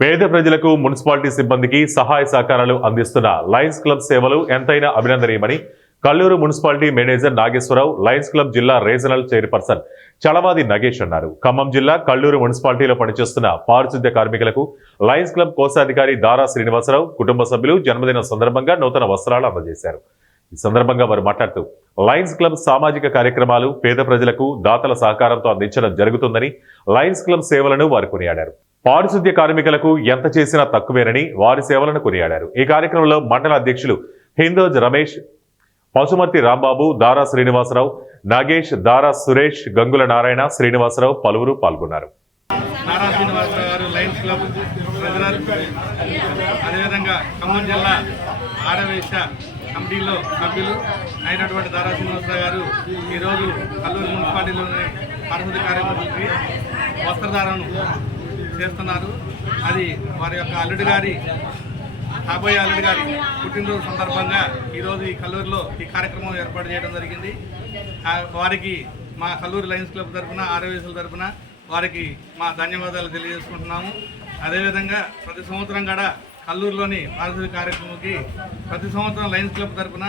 పేద ప్రజలకు మున్సిపాలిటీ సిబ్బందికి సహాయ సహకారాలు అందిస్తున్న లయన్స్ క్లబ్ సేవలు ఎంతైనా అభినందనీయమని Kalluru municipality manager Nageswara Rao, lions club జిల్లా రీజనల్ చైర్పర్సన్ చలవాది నగేష్ అన్నారు. ఖమ్మం జిల్లా కల్లూరు మున్సిపాలిటీలో పనిచేస్తున్న పారిశుద్ధ్య కార్మికులకు లయన్స్ క్లబ్ కోశాధికారి దారా శ్రీనివాసరావు కుటుంబ సభ్యులు జన్మదిన సందర్భంగా నూతన వస్త్రాలు అందజేశారు. ఈ సందర్భంగా వారు మాట్లాడుతూ లయన్స్ క్లబ్ సామాజిక కార్యక్రమాలు పేద ప్రజలకు దాతల సహకారంతో అందించడం జరుగుతుందని, లయన్స్ క్లబ్ సేవలను వారు కొనియాడారు. పారిశుద్ధ్య కార్మికులకు ఎంత చేసినా తక్కువేనని వారి సేవలను కొనియాడారు. ఈ కార్యక్రమంలో మండల అధ్యక్షులు హిందోజ్ రమేష్, పశుమర్తి రాంబాబు, దారా శ్రీనివాసరావు, నాగేష్, దారా సురేష్, గంగుల నారాయణ, శ్రీనివాసరావు పలువురు పాల్గొన్నారు. అదేవిధంగా ఖమ్మం జిల్లా ఆడవేశ కమిటీలో సభ్యులు అయినటువంటి దారా శ్రీనివాసరావు గారు ఈరోజు కల్లూరు మున్సిపాలిటీలోని పారిశుద్ధ్య కార్యక్రమాలకి వస్త్రధారణ చేస్తున్నారు. అది వారి యొక్క అల్లుడి గారి, కాబోయే అల్లుడి గారి పుట్టినరోజు సందర్భంగా ఈరోజు ఈ కల్లూరులో ఈ కార్యక్రమం ఏర్పాటు చేయడం జరిగింది. వారికి మా కల్లూరు లయన్స్ క్లబ్ తరఫున, ఆర్యవేశుల తరఫున వారికి మా ధన్యవాదాలు తెలియజేసుకుంటున్నాము. అదేవిధంగా ప్రతి సంవత్సరం కూడా కల్లూరులోని పారిశుద్ధ్య కార్యక్రమంకి ప్రతి సంవత్సరం లయన్స్ క్లబ్ తరఫున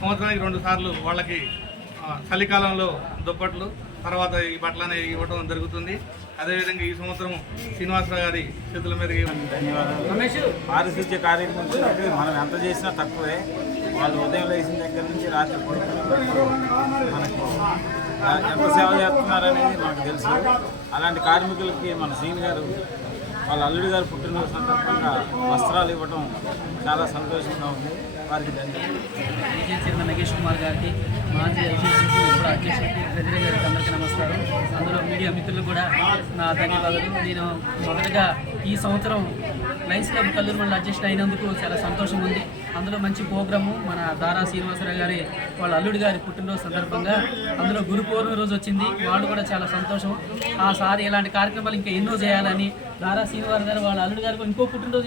సంవత్సరానికి 2 సార్లు వాళ్ళకి చలికాలంలో దుప్పట్లు, తర్వాత ఈ బట్టలని ఇవ్వడం జరుగుతుంది. అదేవిధంగా ఈ సంవత్సరం శ్రీనివాసరావు గారి చేతుల మీద ధన్యవాదాలు. పారిశుద్ధ్య కార్యక్రమం మనం ఎంత చేసినా తక్కువే. వాళ్ళు ఉదయం లేచిన దగ్గర నుంచి రాత్రి పడుకునే వరకు మనకు ఎంత సేవ చేస్తున్నారనేది మనకు తెలుసు. అలాంటి కార్మికులకి మన సీన్ గారు వాళ్ళ అల్లుడి గారు పుట్టినరోజు సందర్భంగా వస్త్రాలు ఇవ్వడం చాలా సంతోషంగా ఉంది. వారికి ధన్యవాదాలు. నగేష్ కుమార్ గారికి, మాజీ ఐసీసీకి ఇప్పుడు అధ్యక్షుడికి, ప్రెసిడెంట్ గారికి అందరికీ నమస్కారం. అందులో మీడియా మిత్రులు కూడా నా ధన్యవాదాలు. నేను మొదటగా ఈ సంవత్సరం లయన్స్ క్లబ్ కల్లూరు మండల అధ్యక్షుడు అయినందుకు చాలా సంతోషం ఉంది. అందులో మంచి ప్రోగ్రాము మన దారా శ్రీనివాసరావు గారి వాళ్ళ అల్లుడి గారి పుట్టినరోజు సందర్భంగా అందులో గురు పౌర్ణమి రోజు వచ్చింది. వాళ్ళు కూడా చాలా సంతోషం. ఆ సారి ఇలాంటి కార్యక్రమాలు ఇంకా ఎన్నో చేయాలని దారా శ్రీనివాసరావు గారు వాళ్ళ అల్లుడి గారికి ఇంకో పుట్టినరోజు